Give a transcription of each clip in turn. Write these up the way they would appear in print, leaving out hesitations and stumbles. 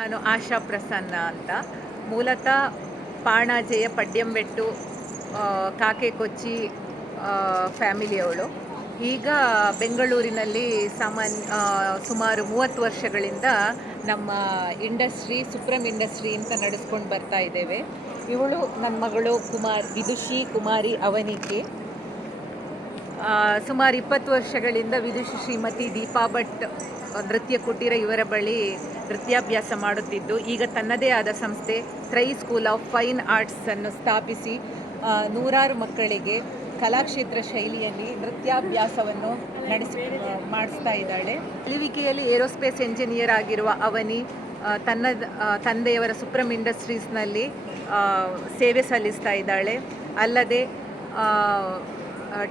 ನಾನು ಆಶಾ ಪ್ರಸನ್ನ ಅಂತ. ಮೂಲತಃ ಪಾಣಾಜೆಯ ಪಡ್ಯಂಬೆಟ್ಟು ಕಾಕೆಕೊಚ್ಚಿ ಫ್ಯಾಮಿಲಿಯವಳು. ಈಗ ಬೆಂಗಳೂರಿನಲ್ಲಿ ಸುಮಾರು 30 ವರ್ಷಗಳಿಂದ ನಮ್ಮ ಇಂಡಸ್ಟ್ರಿ ಸುಪ್ರಮ್ ಇಂಡಸ್ಟ್ರಿ ಅಂತ ನಡೆಸ್ಕೊಂಡು ಬರ್ತಾ ಇದ್ದೇವೆ. ಇವಳು ನನ್ನ ಮಗಳು ವಿದುಷಿ ಕುಮಾರಿ ಅವನಿಕೆ. ಸುಮಾರು 20 ವರ್ಷಗಳಿಂದ ವಿದುಷಿ ಶ್ರೀಮತಿ ದೀಪಾ ಭಟ್ ನೃತ್ಯ ಕುಟೀರ ಇವರ ಬಳಿ ನೃತ್ಯಾಭ್ಯಾಸ ಮಾಡುತ್ತಿದ್ದು, ಈಗ ತನ್ನದೇ ಆದ ಸಂಸ್ಥೆ ತ್ರೈ ಸ್ಕೂಲ್ ಆಫ್ ಫೈನ್ ಆರ್ಟ್ಸ್ ಅನ್ನು ಸ್ಥಾಪಿಸಿ ನೂರಾರು ಮಕ್ಕಳಿಗೆ ಕಲಾಕ್ಷೇತ್ರ ಶೈಲಿಯಲ್ಲಿ ನೃತ್ಯಾಭ್ಯಾಸವನ್ನು ಮಾಡಿಸ್ತಾ ಇದ್ದಾಳೆ. ಕಲಿವಿಕೆಯಲ್ಲಿ ಏರೋಸ್ಪೇಸ್ ಎಂಜಿನಿಯರ್ ಆಗಿರುವ ಅವನಿ ತಂದೆಯವರ ಸುಪ್ರಮ್ ಇಂಡಸ್ಟ್ರೀಸ್ನಲ್ಲಿ ಸೇವೆ ಸಲ್ಲಿಸ್ತಾ ಇದ್ದಾಳೆ. ಅಲ್ಲದೆ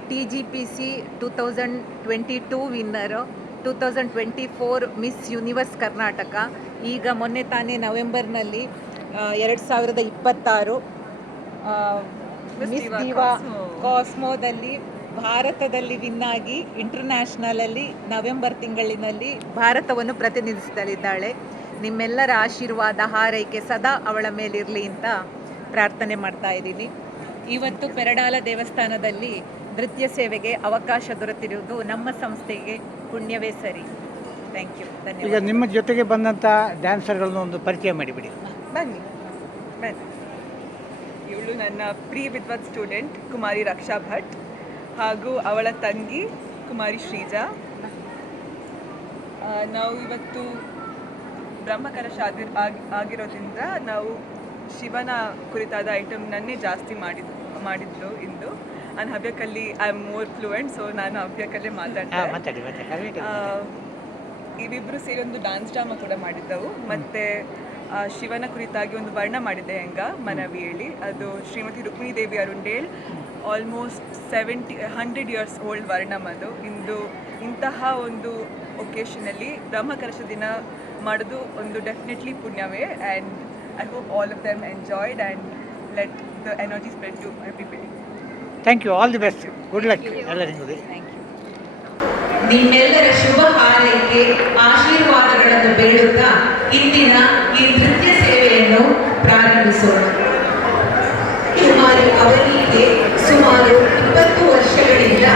TGPC 2022 winner, 2024 miss Universe Karnataka, ಈಗ ಮೊನ್ನೆ ತಾನೇ ನವೆಂಬರ್ನಲ್ಲಿ 2026 ಮಿಸ್ ದಿವಾ ಕಾಸ್ಮೋದಲ್ಲಿ ಭಾರತದಲ್ಲಿ ವಿನ್ನಾಗಿ ಇಂಟರ್ನ್ಯಾಷನಲಲ್ಲಿ ನವೆಂಬರ್ ತಿಂಗಳಿನಲ್ಲಿ ಭಾರತವನ್ನು ಪ್ರತಿನಿಧಿಸಲಿದ್ದಾಳೆ. ನಿಮ್ಮೆಲ್ಲರ ಆಶೀರ್ವಾದ ಹಾರೈಕೆ ಸದಾ ಅವಳ ಮೇಲಿರಲಿ ಅಂತ ಪ್ರಾರ್ಥನೆ ಮಾಡ್ತಾ ಇದ್ದೀನಿ. ಇವತ್ತು ಪೆರಡಾಲ ದೇವಸ್ಥಾನದಲ್ಲಿ ನೃತ್ಯ ಸೇವೆಗೆ ಅವಕಾಶ ದೊರೆತಿರುವುದು ನಮ್ಮ ಸಂಸ್ಥೆಗೆ ಪುಣ್ಯವೇ ಸರಿ. ಥ್ಯಾಂಕ್ ಯು, ಧನ್ಯವಾದ. ಈಗ ನಿಮ್ಮ ಜೊತೆಗೆ ಬಂದಂಥ ಡ್ಯಾನ್ಸರ್ಗಳನ್ನು ಒಂದು ಪರಿಚಯ ಮಾಡಿಬಿಡಿ. ಬನ್ನಿ. ಇವಳು ನನ್ನ ಪ್ರೀ ವಿದ್ವತ್ ಸ್ಟೂಡೆಂಟ್ ಕುಮಾರಿ ರಕ್ಷಾ ಭಟ್ ಹಾಗೂ ಅವಳ ತಂಗಿ ಕುಮಾರಿ ಶ್ರೀಜಾ. ನಾವು ಇವತ್ತು ಬ್ರಹ್ಮಕಲಶ ಆಗಿರೋದ್ರಿಂದ ನಾವು ಶಿವನ ಕುರಿತಾದ ಐಟಮ್ನನ್ನೇ ಜಾಸ್ತಿ ಮಾಡಿದ್ರು ಇಂದು. ನಾನು ಹವ್ಯಕಲ್ಲಿ I am more fluent, so ನಾನು ಹವ್ಯಕಲ್ಲೇ ಮಾತಾಡ್ತೀನಿ. ಇವಿಬ್ಬರು ಸೇರಿ ಒಂದು ಡಾನ್ಸ್ ಡ್ರಾಮಾ ಕೂಡ ಮಾಡಿದ್ದೆವು. ಮತ್ತು ಶಿವನ ಕುರಿತಾಗಿ ಒಂದು ವರ್ಣ ಮಾಡಿದ್ದೆ ಹೆಂಗ ಮನವಿ ಹೇಳಿ. ಅದು Shrimati Rukmini Devi Arundale, almost 100 years old varnam. ಅದು ಇಂತಹ ಒಂದು ಒಕೇಶನಲ್ಲಿ ಬ್ರಹ್ಮಕಲಶ ದಿನ ಮಾಡೋದು ಒಂದು ಡೆಫಿನೆಟ್ಲಿ ಪುಣ್ಯವೇ. And I hope all of them enjoyed and let the energy spread to everybody. Thank you, all the best, good luck ಎಲ್ಲರಿಗೂ. ನಿಮ್ಮೆಲ್ಲರ ಶುಭ ಹಾರೈಕೆ ಆಶೀರ್ವಾದಗಳನ್ನು ಬೇಡುತ್ತಾ ಇಂದಿನ ಈ ನೃತ್ಯ ಸೇವೆಯನ್ನು ಪ್ರಾರಂಭಿಸೋಣ. ಕುಮಾರಿ ಅವರಿಗೆ ಸುಮಾರು 20 ವರ್ಷಗಳಿಂದ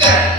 Good.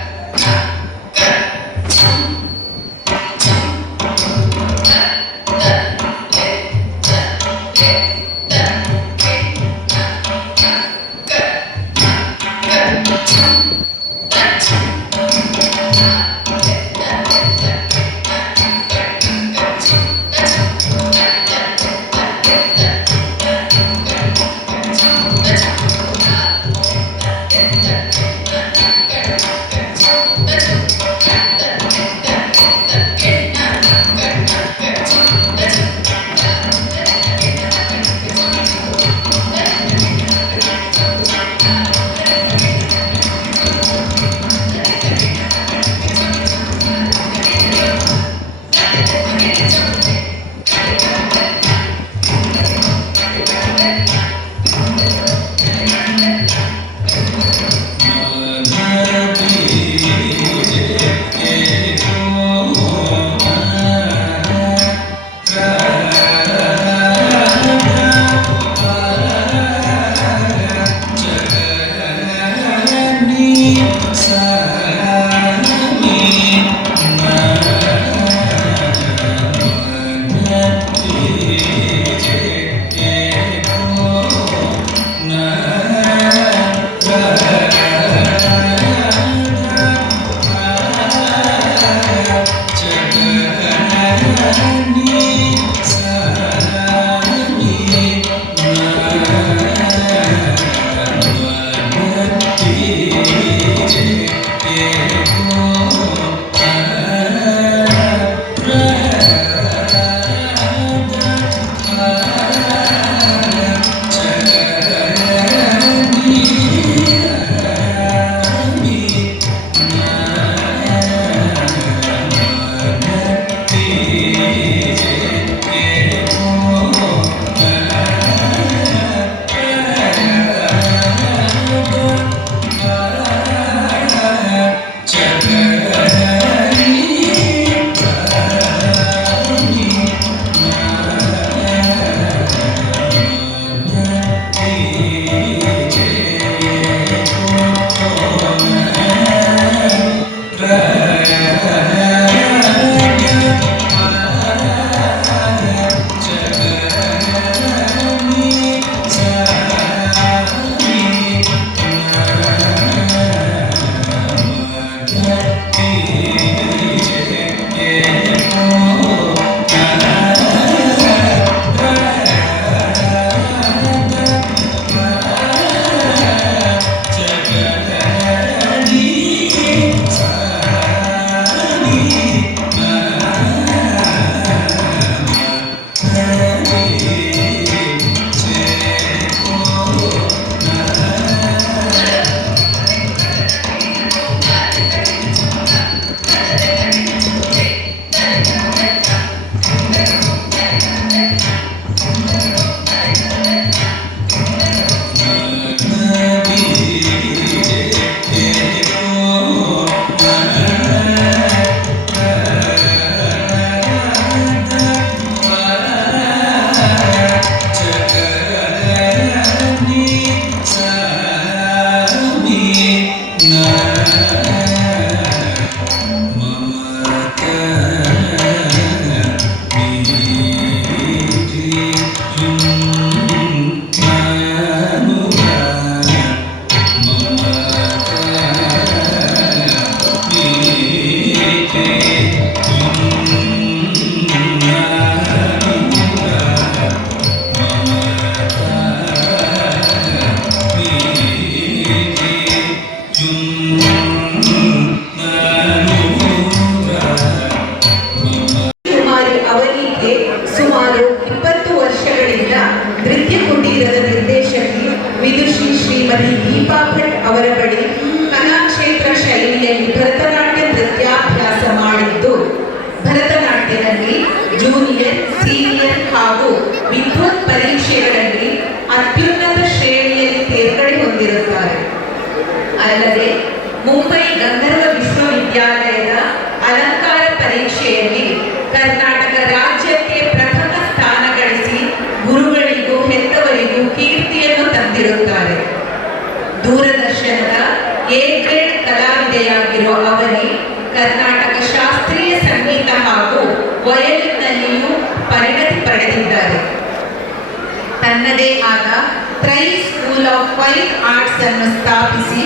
ದೀಪಾ ಭಟ್ ಅವರ ಬಳಿ ಕಲಾಕ್ಷೇತ್ರ ಶೈಲಿಯಲ್ಲಿ ಭರತನಾಟ್ಯ ನೃತ್ಯಾಭ್ಯಾಸ ಮಾಡಿದ್ದು ಭರತನಾಟ್ಯದಲ್ಲಿ ಜೂನಿಯರ್, ಸೀನಿಯರ್ ಹಾಗೂ ವಿದ್ವತ್ ಪರೀಕ್ಷೆಗಳಲ್ಲಿ ಅತ್ಯುನ್ನತ ಶ್ರೇಣಿಯಲ್ಲಿ ತೇರ್ಗಡೆ ಹೊಂದಿರುತ್ತಾರೆ. ಅಲ್ಲದೆ ಮುಂಬೈ ಗಂಧರ್ವ ವಿಶ್ವವಿದ್ಯಾಲಯದ ಅಲಂಕಾರ ಪರೀಕ್ಷೆಯಲ್ಲಿ ಕರ್ನಾಟಕ ರಾಜ್ಯಕ್ಕೆ ಪ್ರಥಮ ಸ್ಥಾನ ಗಳಿಸಿ ಗುರುಗಳಿಗೂ ಹೆತ್ತವರಿಗೂ ಕೀರ್ತಿಯನ್ನು ತಂದಿರುತ್ತಾರೆ. ದೂರದರ್ಶನದ ಎ ಗ್ರೇಡ್ ಕಲಾವಿದೆಯಾಗಿರುವ ಅವನಿ ಕರ್ನಾಟಕ ಶಾಸ್ತ್ರೀಯ ಸಂಗೀತ ಹಾಗೂ ವಯಲಿನ್ನಲ್ಲಿಯೂ ಪರಿಣತಿ ಪಡೆದಿದ್ದಾರೆ. ತನ್ನದೇ ಆದ try school of fine arts ಅನ್ನು ಸ್ಥಾಪಿಸಿ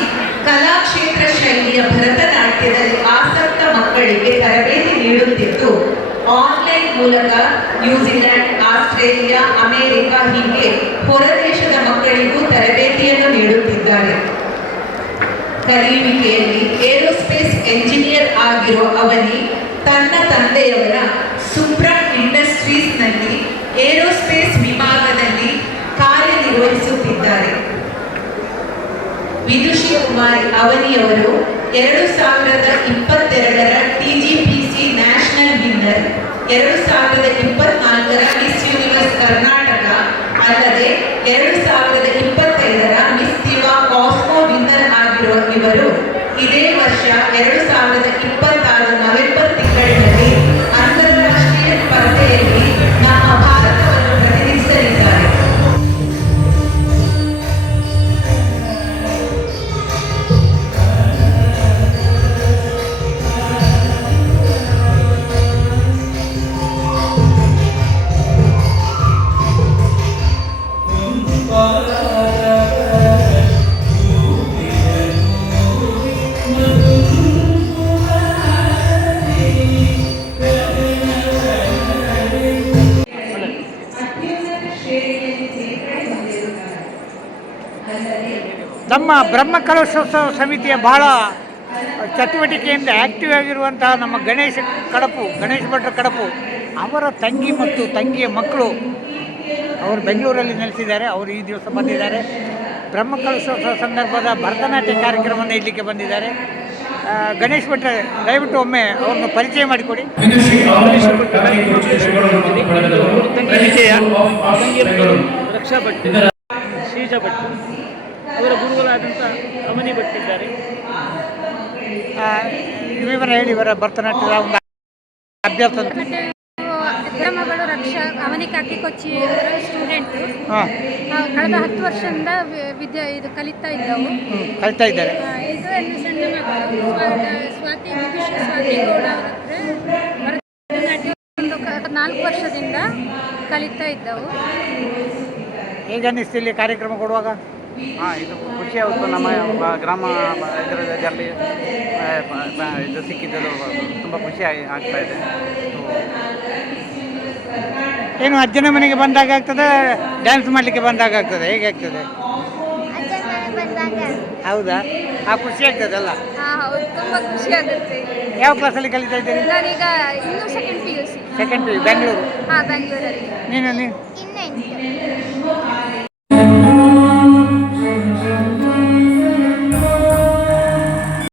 ಕಲಾಕ್ಷೇತ್ರ ಶೈಲಿಯ ಭರತನಾಟ್ಯದಲ್ಲಿ ಆಸಕ್ತ ಮಕ್ಕಳಿಗೆ ತರಬೇತಿ ನೀಡುತ್ತಿದ್ದು ಆನ್ಲೈನ್ ಮೂಲಕ ನ್ಯೂಜಿಲೆಂಡ್, ಆಸ್ಟ್ರೇಲಿಯಾ, ಅಮೆರಿಕ ಹೀಗೆ ಹೊರದೇಶದ ಮಕ್ಕಳಿಗೂ ತರಬೇತಿಯನ್ನು ನೀಡುತ್ತಿದ್ದಾರೆ. ಕಲಿಯುವಿಕೆಯಲ್ಲಿ ಏರೋಸ್ಪೇಸ್ ಎಂಜಿನಿಯರ್ ಆಗಿರುವ ಅವನಿ ತನ್ನ ತಂದೆಯವರ ಸುಪ್ರಮ್ ಇಂಡಸ್ಟ್ರೀಸ್ನಲ್ಲಿ ಏರೋಸ್ಪೇಸ್ ವಿಭಾಗದಲ್ಲಿ ಕಾರ್ಯನಿರ್ವಹಿಸುತ್ತಿದ್ದಾರೆ. ವಿದುಷಿ ಕುಮಾರಿ ಅವನಿಯವರು 2022ರ TGPC ನ್ಯಾಷನಲ್ ವಿನ್ನರ್, 2024ರ ಮಿಸ್ ಯೂನಿವರ್ಸ್ ಕರ್ನಾಟಕ ಅಲ್ಲದೆ 2025ರ ಮಿಸ್ ದಿವಾ ಕಾಸ್ಮೋ ವಿನ್ನರ್ ಆಗಿರುವ ಇವರು ಇದೇ ವರ್ಷ 2026 ನವೆಂಬರ್ ತಿಂಗಳಿನಲ್ಲಿ ಅಂತಾರಾಷ್ಟ್ರೀಯ ಸ್ಪರ್ಧೆಯಲ್ಲಿ ನಮ್ಮ ಭಾರತವನ್ನು ಪ್ರತಿನಿಧಿಸಲಿದ್ದಾರೆ. ನಮ್ಮ ಬ್ರಹ್ಮಕಲಶೋತ್ಸವ ಸಮಿತಿಯ ಬಹಳ ಚಟುವಟಿಕೆಯಿಂದ ಆ್ಯಕ್ಟಿವ್ ಆಗಿರುವಂತಹ ನಮ್ಮ ಗಣೇಶ್ ಭಟ್ರ ಕಡಪು ಅವರ ತಂಗಿ ಮತ್ತು ತಂಗಿಯ ಮಕ್ಕಳು ಅವರು ಬೆಂಗಳೂರಲ್ಲಿ ನೆಲೆಸಿದ್ದಾರೆ. ಅವರು ಈ ದಿವಸ ಬಂದಿದ್ದಾರೆ. ಬ್ರಹ್ಮಕಲಶೋತ್ಸವ ಸಂದರ್ಭದ ಭರತನಾಟ್ಯ ಕಾರ್ಯಕ್ರಮವನ್ನು ಇಡಲಿಕ್ಕೆ ಬಂದಿದ್ದಾರೆ. ಗಣೇಶ್ ಭಟ್ರೆ, ದಯವಿಟ್ಟು ಒಮ್ಮೆ ಅವ್ರನ್ನ ಪರಿಚಯ ಮಾಡಿಕೊಡಿ. ರಕ್ಷಾ ಭಟ್, ಶ್ರೀಜಾ ಭಟ್, ಅವರ ಗುರುಗಳಾದಂಥ ಅವನಿ ಭಟ್ ಇದ್ದಾರೆ. ವಿವರ ಹೇಳಿ, ಇವರ ಭರತನಾಟ್ಯದ ಒಂದು ಅಭ್ಯಾಸ. ಇವರ ಮಗಳು ರಕ್ಷಾ, ಅವನಿ ಕಾಕಿಕೊಚ್ಚಿ ಅವರ ಸ್ಟೂಡೆಂಟು. ಕಳೆದ 10 ವರ್ಷದಿಂದ ಇದು ಕಲಿತಾ ಇದ್ದಾರೆ. ಇದು ನನ್ನ ಸಣ್ಣ ಮಗಳು ಸ್ವಾತಿ ಗೌಡ ಅವರ ಹತ್ರ ಭರತನಾಟ್ಯ 4 ವರ್ಷದಿಂದ ಕಲಿತಾ ಇದ್ದವು. ಹೇಗೆ ಅನ್ನಿಸ್ತಿಲ್ಲಿ ಕಾರ್ಯಕ್ರಮ ಕೊಡುವಾಗ? ಇದು ಖುಷಿಯಾಗುತ್ತೆ. ನಮ್ಮ ಗ್ರಾಮ ಇದರಲ್ಲಿ ಇದು ಸಿಕ್ಕಿದ್ದು ತುಂಬ ಖುಷಿ ಆಗ್ತಾ ಇದೆ. ಏನು ಅಜ್ಜನ ಮನೆಗೆ ಬಂದಾಗ ಆಗ್ತದೆ, ಡ್ಯಾನ್ಸ್ ಮಾಡಲಿಕ್ಕೆ ಬಂದಾಗ ಆಗ್ತದೆ, ಹೇಗೆ ಆಗ್ತದೆ? ಹೌದಾ? ಖುಷಿ ಆಗ್ತದಲ್ಲ? ಹೌದು, ತುಂಬ ಖುಷಿ ಆಗುತ್ತೆ. ಯಾವ ಕ್ಲಾಸಲ್ಲಿ ಕಲಿತಾ ಇದ್ದೀರಿ? ನಾನೀಗ ಇನ್ನೂ second PUC. Second PU, Bengaluru. ಬೆಂಗಳೂರಲ್ಲಿ. ನೀನು ಇನ್ನೆಂಟು.